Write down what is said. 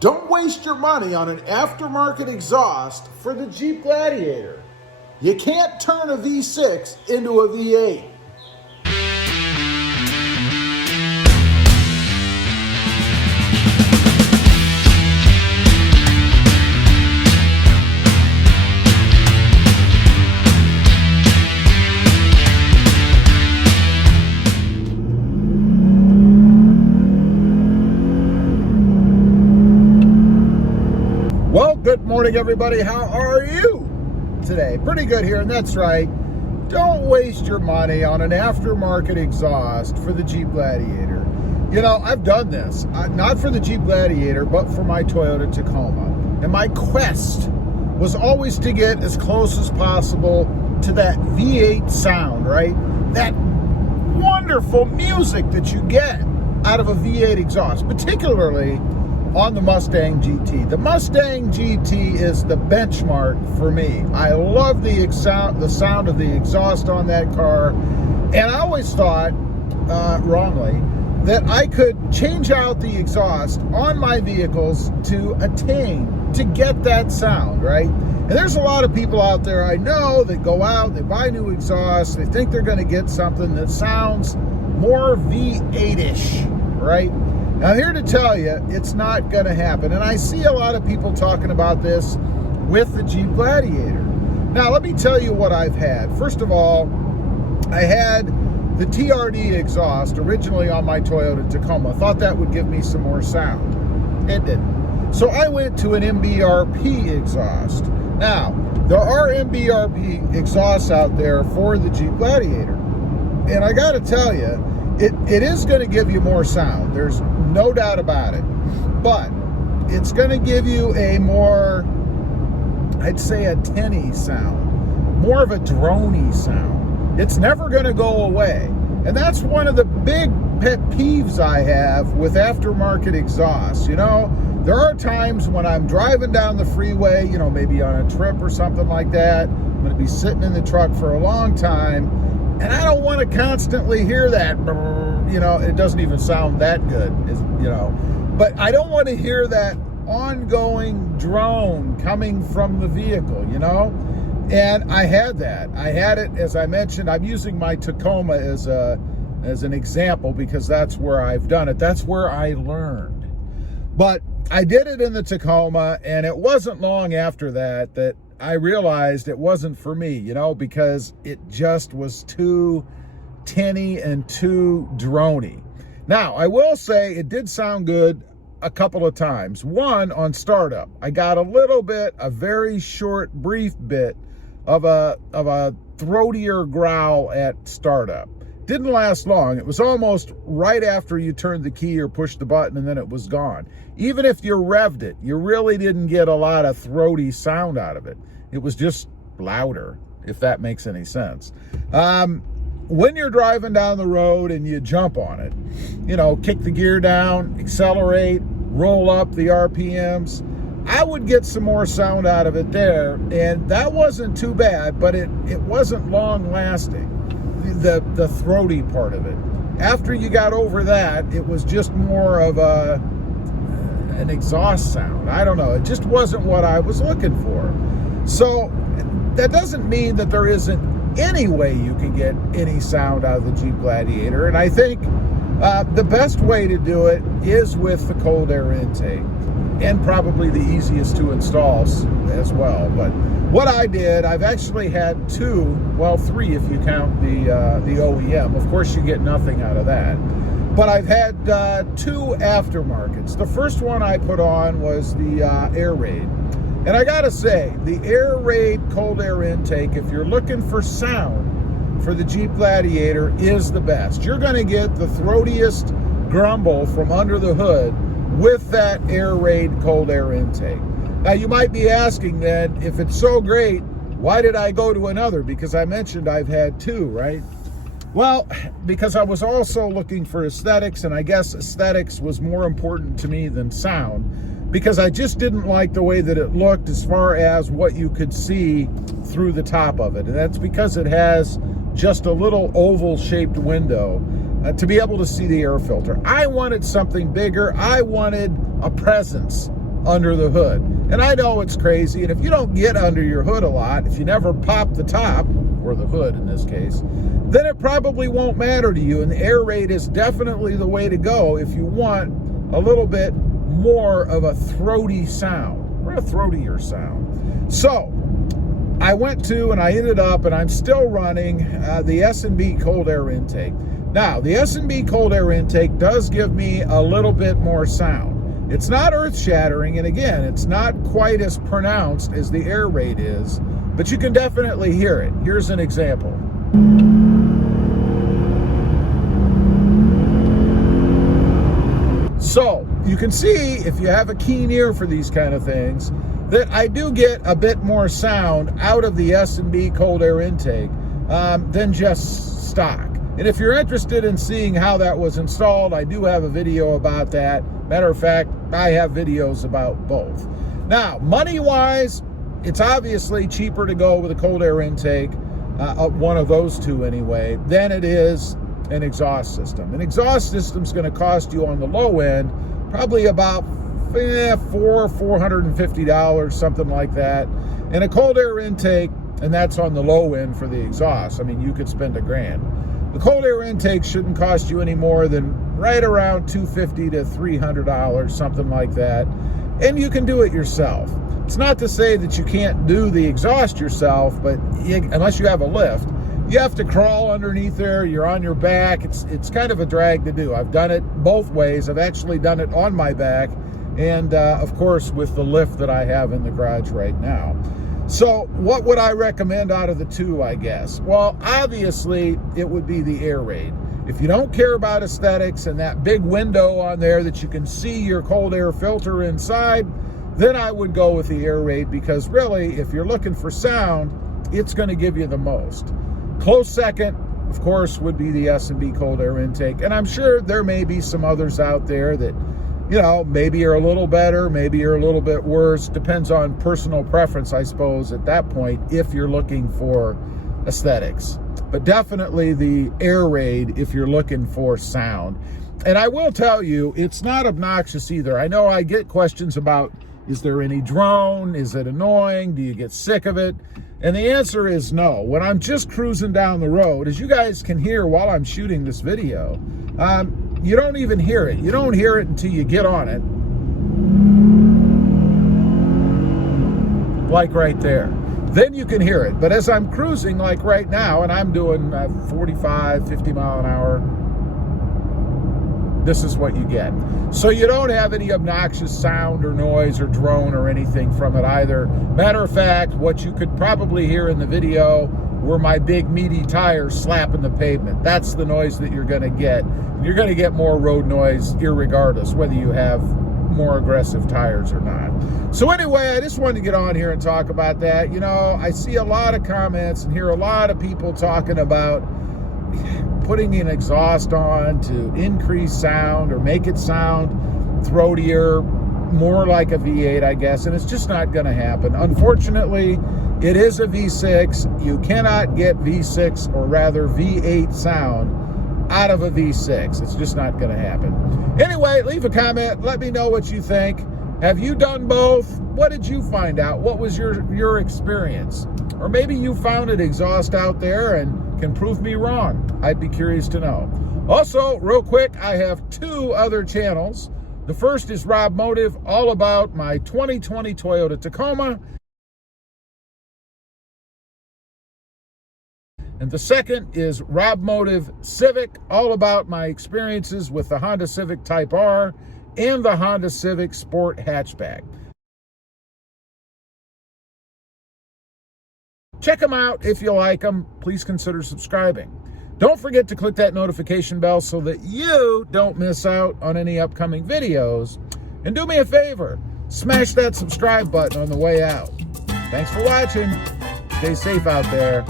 Don't waste your money on an aftermarket exhaust for the Jeep Gladiator. You can't turn a V6 into a V8. Well, good morning, everybody. How are you today? Pretty good here, and that's right. Don't waste your money on an aftermarket exhaust for the Jeep Gladiator. You know, I've done this, not for the Jeep Gladiator, but for my Toyota Tacoma. And my quest was always to get as close as possible to that V8 sound, right? That wonderful music that you get out of a V8 exhaust, particularly on the Mustang GT. The Mustang GT is the benchmark for me. I love the sound of the exhaust on that car, and I always thought, wrongly, that I could change out the exhaust on my vehicles to get that sound, right? And there's a lot of people out there I know that go out, they buy new exhausts, they think they're going to get something that sounds more V8-ish, right? Now, I'm here to tell you, it's not going to happen. And I see a lot of people talking about this with the Jeep Gladiator. Now, let me tell you what I've had. First of all, I had the TRD exhaust originally on my Toyota Tacoma. Thought that would give me some more sound. It didn't. So I went to an MBRP exhaust. Now, there are MBRP exhausts out there for the Jeep Gladiator. And I got to tell you, it is going to give you more sound. There's no doubt about it. But it's going to give you a more, I'd say, a tinny sound. More of a droney sound. It's never going to go away. And that's one of the big pet peeves I have with aftermarket exhausts. You know, there are times when I'm driving down the freeway, you know, maybe on a trip or something like that. I'm going to be sitting in the truck for a long time, and I don't want to constantly hear that, you know, it doesn't even sound that good, you know. But I don't want to hear that ongoing drone coming from the vehicle, you know. And I had that. I had it, as I mentioned, I'm using my Tacoma as an example because that's where I've done it. That's where I learned. But I did it in the Tacoma, and it wasn't long after that I realized it wasn't for me, you know, because it just was too tinny and too droney. Now, I will say it did sound good a couple of times. One, on startup, I got a very short, brief bit of a throatier growl at startup. Didn't last long. It was almost right after you turned the key or pushed the button, and then it was gone. Even if you revved it, you really didn't get a lot of throaty sound out of it. It was just louder, if that makes any sense. When you're driving down the road and you jump on it, you know, kick the gear down, accelerate, roll up the RPMs, I would get some more sound out of it there, and that wasn't too bad, but it wasn't long lasting, the throaty part of it. After you got over that, it was just more of an exhaust sound. I don't know, it just wasn't what I was looking for. So that doesn't mean that there isn't any way you can get any sound out of the Jeep Gladiator, and I think the best way to do it is with the cold air intake, and probably the easiest to install as well. But what I did, I've actually had three if you count the OEM. Of course, you get nothing out of that. But I've had two aftermarkets. The first one I put on was the Air Raid. And I gotta say, the Air Raid cold air intake, if you're looking for sound for the Jeep Gladiator, is the best. You're gonna get the throatiest grumble from under the hood with that Air Raid cold air intake. Now, you might be asking then, if it's so great, why did I go to another? Because I mentioned I've had two, right? Well, because I was also looking for aesthetics, and I guess aesthetics was more important to me than sound, because I just didn't like the way that it looked as far as what you could see through the top of it. And that's because it has just a little oval-shaped window to be able to see the air filter. I wanted something bigger. I wanted a presence under the hood. And I know it's crazy, and if you don't get under your hood a lot, if you never pop the top, or the hood in this case, then it probably won't matter to you, and the air raid is definitely the way to go if you want a little bit more of a throaty sound, or a throatier sound. So I went to, and I ended up, and I'm still running the S&B cold air intake. Now, the S&B cold air intake does give me a little bit more sound. It's not earth-shattering, and again, it's not quite as pronounced as the air raid is, but you can definitely hear it. Here's an example. So, you can see, if you have a keen ear for these kind of things, that I do get a bit more sound out of the S&B cold air intake than just stock. And if you're interested in seeing how that was installed, I do have a video about that. Matter of fact, I have videos about both. Now, money-wise, it's obviously cheaper to go with a cold air intake, one of those two anyway, than it is an exhaust system. An exhaust system is going to cost you on the low end probably about $450, something like that. And a cold air intake, and that's on the low end for the exhaust. I mean, you could spend $1,000. The cold air intake shouldn't cost you any more than right around $250 to $300, something like that. And you can do it yourself. It's not to say that you can't do the exhaust yourself, but unless you have a lift, you have to crawl underneath there. You're on your back. It's kind of a drag to do. I've done it both ways. I've actually done it on my back, and of course with the lift that I have in the garage right now. So what would I recommend out of the two, I guess? Well, obviously it would be the air raid. If you don't care about aesthetics and that big window on there that you can see your cold air filter inside, then I would go with the air raid, because really, if you're looking for sound, it's going to give you the most. Close second, of course, would be the S&B cold air intake. And I'm sure there may be some others out there that, you know, maybe are a little better, maybe you're a little bit worse. Depends on personal preference, I suppose, at that point, if you're looking for aesthetics. But definitely the air raid if you're looking for sound. And I will tell you, it's not obnoxious either. I know I get questions about, is there any drone? Is it annoying? Do you get sick of it? And the answer is no. When I'm just cruising down the road, as you guys can hear while I'm shooting this video, you don't even hear it. You don't hear it until you get on it. Like right there. Then you can hear it. But as I'm cruising, like right now, and I'm doing 45, 50 mile an hour, this is what you get. So you don't have any obnoxious sound or noise or drone or anything from it either. Matter of fact, what you could probably hear in the video were my big meaty tires slapping the pavement. That's the noise that you're going to get. You're going to get more road noise irregardless whether you have more aggressive tires or not. So anyway, I just wanted to get on here and talk about that. You know, I see a lot of comments and hear a lot of people talking about putting an exhaust on to increase sound or make it sound throatier, more like a V8, I guess, and it's just not going to happen. Unfortunately, it is a V6. You cannot get V6, or rather V8 sound out of a V6. It's just not going to happen. Anyway, leave a comment. Let me know what you think. Have you done both? What did you find out? What was your experience? Or maybe you found an exhaust out there and can prove me wrong. I'd be curious to know. Also, real quick, I have 2 other channels. The first is Rob Motive, all about my 2020 Toyota Tacoma. And the second is Rob Motive Civic, all about my experiences with the Honda Civic Type R and the Honda Civic Sport Hatchback. Check them out if you like them. Please consider subscribing. Don't forget to click that notification bell so that you don't miss out on any upcoming videos. And do me a favor, smash that subscribe button on the way out. Thanks for watching. Stay safe out there.